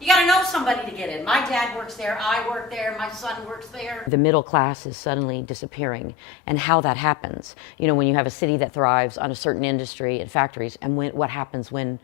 You got to know somebody to get in. My dad works there, I work there, my son works there. The middle class is suddenly disappearing, and how that happens. You know, when you have a city that thrives on a certain industry and factories, and what happens when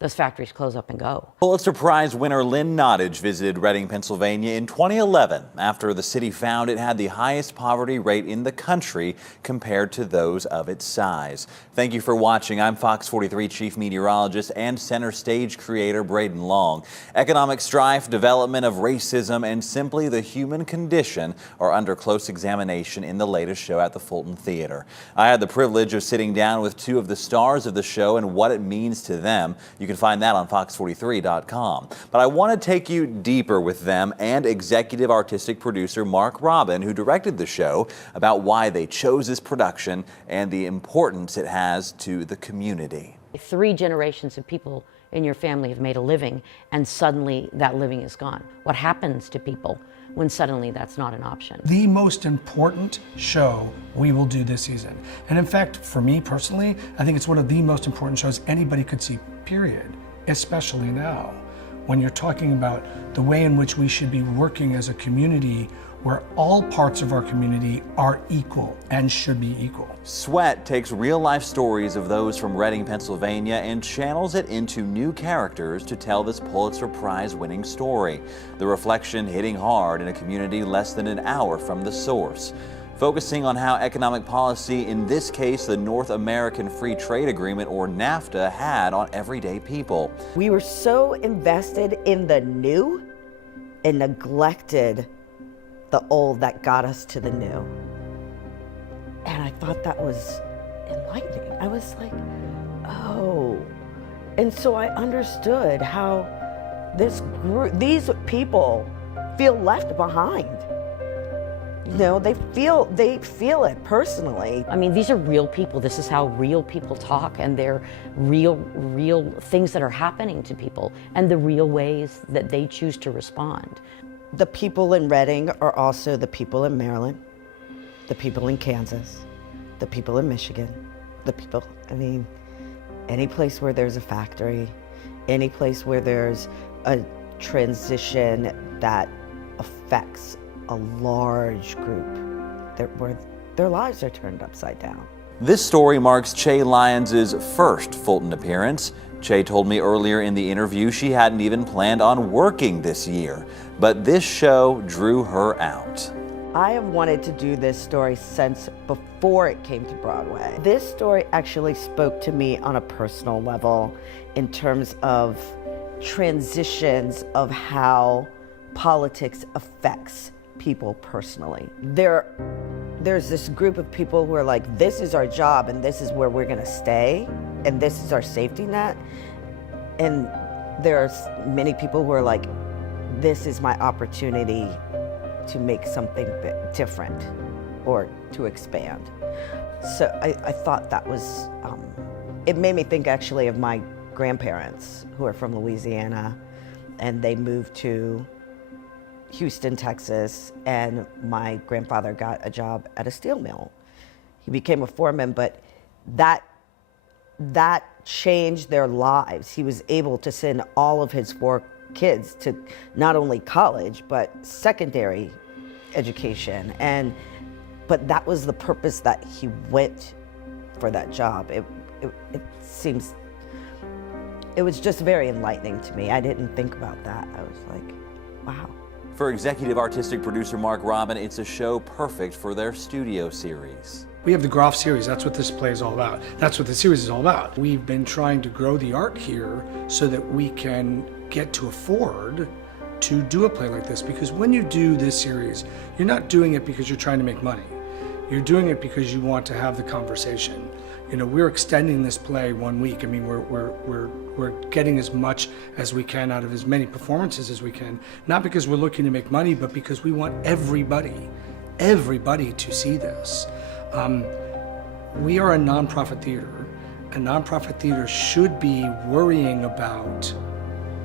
those factories close up and go. Pulitzer Prize winner Lynn Nottage visited Reading, Pennsylvania in 2011 after the city found it had the highest poverty rate in the country compared to those of its size. Thank you for watching. I'm Fox 43 Chief Meteorologist and Center Stage creator Bradon Long. Economic strife, development of racism, and simply the human condition are under close examination in the latest show at the Fulton Theater. I had the privilege of sitting down with two of the stars of the show and what it means to them. You can find that on FOX43.com. But I want to take you deeper with them and executive artistic producer Mark Bradon, who directed the show, about why they chose this production and the importance it has to the community. 3 generations of people in your family have made a living, and suddenly that living is gone. What happens to people when suddenly that's not an option? The most important show we will do this season. And in fact, for me personally, I think it's one of the most important shows anybody could see, period, especially now, when you're talking about the way in which we should be working as a community where all parts of our community are equal and should be equal. Sweat takes real-life stories of those from Reading, Pennsylvania, and channels it into new characters to tell this Pulitzer Prize-winning story. The reflection hitting hard in a community less than an hour from the source, focusing on how economic policy, in this case the North American Free Trade Agreement or NAFTA, had on everyday people. We were so invested in the new and neglected the old that got us to the new. And I thought that was enlightening. I was like, oh. And so I understood how these people feel left behind. You know, they feel it personally. I mean, these are real people. This is how real people talk, and they're real things that are happening to people, and the real ways that they choose to respond. The people in Reading are also the people in Maryland, the people in Kansas, the people in Michigan, I mean, any place where there's a factory, any place where there's a transition that affects a large group, where their lives are turned upside down. This story marks Che Lyons' first Fulton appearance. Che told me earlier in the interview she hadn't even planned on working this year, but this show drew her out. I have wanted to do this story since before it came to Broadway. This story actually spoke to me on a personal level in terms of transitions of how politics affects people personally. There's this group of people who are like, this is our job and this is where we're gonna stay and this is our safety net. And there's many people who are like, this is my opportunity to make something different or to expand. So I thought that was, it made me think actually of my grandparents who are from Louisiana, and they moved to Houston, Texas, and my grandfather got a job at a steel mill. He became a foreman, but that changed their lives. He was able to send all of his 4 kids to not only college, but secondary education. But that was the purpose that he went for that job. It was just very enlightening to me. I didn't think about that. I was like, wow. For executive artistic producer Mark Bradon, it's a show perfect for their studio series. We have the Groff series, that's what this play is all about. That's what the series is all about. We've been trying to grow the art here so that we can get to afford to do a play like this, because when you do this series, you're not doing it because you're trying to make money. You're doing it because you want to have the conversation. You know, we're extending this play 1 week. I mean, we're getting as much as we can out of as many performances as we can, not because we're looking to make money, but because we want everybody to see this. We are a nonprofit theater. A nonprofit theater should be worrying about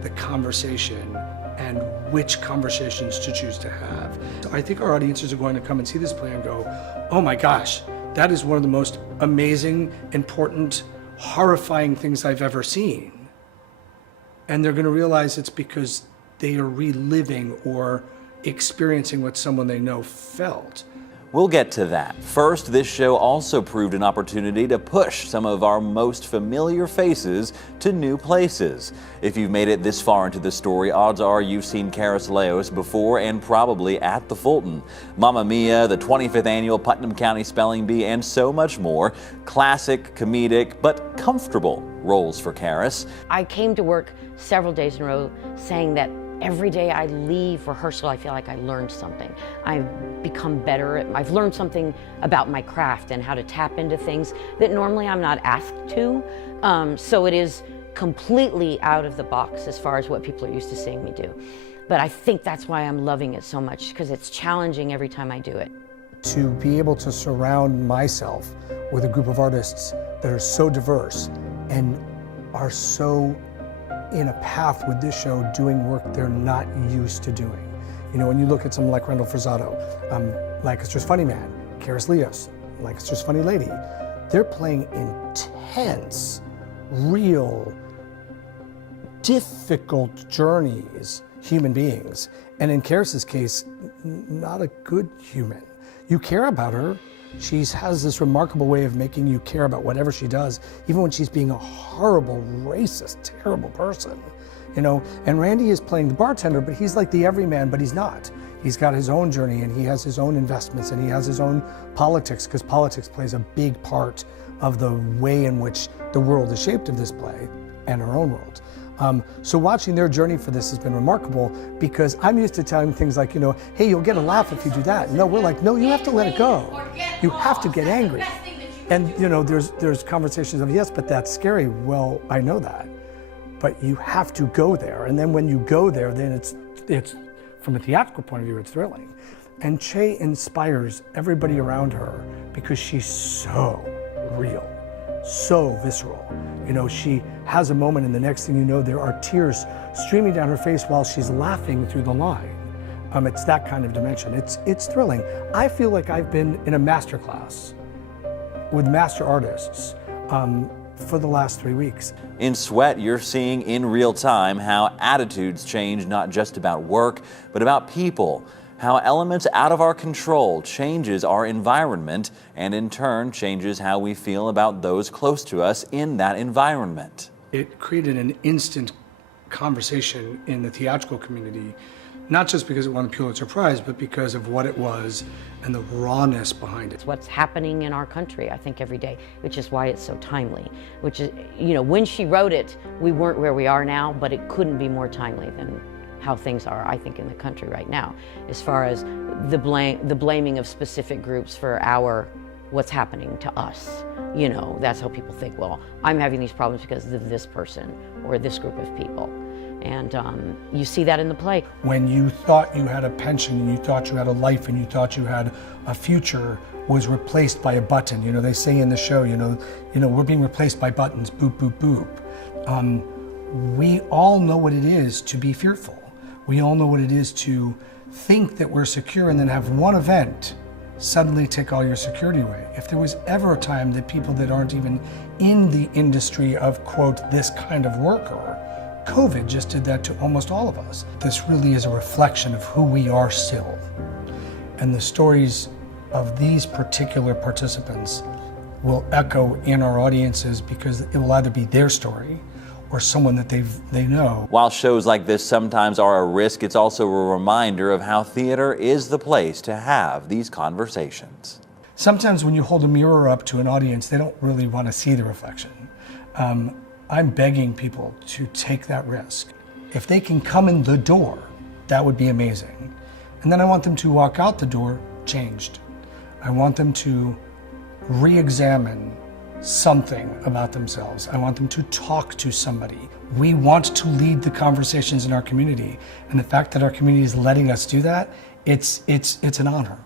the conversation and which conversations to choose to have. I think our audiences are going to come and see this play and go, oh my gosh, that is one of the most amazing, important, horrifying things I've ever seen. And they're going to realize it's because they are reliving or experiencing what someone they know felt. We'll get to that. First, this show also proved an opportunity to push some of our most familiar faces to new places. If you've made it this far into the story, odds are you've seen Karis Leos before and probably at the Fulton. Mamma Mia, the 25th annual Putnam County Spelling Bee, and so much more. Classic, comedic, but comfortable roles for Karis. I came to work several days in a row saying that every day I leave rehearsal, I feel like I learned something. I've become better. I've learned something about my craft and how to tap into things that normally I'm not asked to. So it is completely out of the box as far as what people are used to seeing me do. But I think that's why I'm loving it so much, because it's challenging every time I do it. To be able to surround myself with a group of artists that are so diverse and are so in a path with this show doing work they're not used to doing. You know, when you look at someone like Rendell Frazado, Lancaster's Funny Man, Karis Leos, Lancaster's Funny Lady, they're playing intense, real, difficult journeys, human beings. And in Karis's case, not a good human. You care about her. She has this remarkable way of making you care about whatever she does, even when she's being a horrible, racist, terrible person. You know, and Randy is playing the bartender, but he's like the everyman, but he's not. He's got his own journey and he has his own investments and he has his own politics, because politics plays a big part of the way in which the world is shaped of this play and our own world. So watching their journey for this has been remarkable, because I'm used to telling things like, you know, hey, you'll get a laugh if you do that. No, we're like, no, you have to let it go. You have to get angry. And you know, there's conversations of, yes, but that's scary. Well, I know that, but you have to go there. And then when you go there, then it's from a theatrical point of view, it's thrilling. And Che inspires everybody around her because she's so real, so visceral. You know, she has a moment and the next thing you know, there are tears streaming down her face while she's laughing through the line. It's that kind of dimension. It's thrilling. I feel like I've been in a master class with master artists for the last 3 weeks. In Sweat, you're seeing in real time how attitudes change, not just about work, but about people. How elements out of our control changes our environment and in turn changes how we feel about those close to us in that environment. It created an instant conversation in the theatrical community, not just because it won the Pulitzer Prize, but because of what it was and the rawness behind it. It's what's happening in our country, I think, every day, which is why it's so timely. Which is, you know, when she wrote it, we weren't where we are now, but it couldn't be more timely than how things are, I think, in the country right now, as far as the blaming of specific groups for what's happening to us. You know, that's how people think, well, I'm having these problems because of this person or this group of people. And you see that in the play. When you thought you had a pension and you thought you had a life and you thought you had a future was replaced by a button. You know, they say in the show, you know, we're being replaced by buttons, boop, boop, boop. We all know what it is to be fearful. We all know what it is to think that we're secure and then have one event suddenly take all your security away. If there was ever a time that people that aren't even in the industry of, quote, this kind of worker, COVID just did that to almost all of us. This really is a reflection of who we are still. And the stories of these particular participants will echo in our audiences because it will either be their story or someone that they know. While shows like this sometimes are a risk, it's also a reminder of how theater is the place to have these conversations. Sometimes when you hold a mirror up to an audience, they don't really want to see the reflection. I'm begging people to take that risk. If they can come in the door, that would be amazing. And then I want them to walk out the door changed. I want them to re-examine something about themselves. I want them to talk to somebody. We want to lead the conversations in our community. And the fact that our community is letting us do that, it's an honor.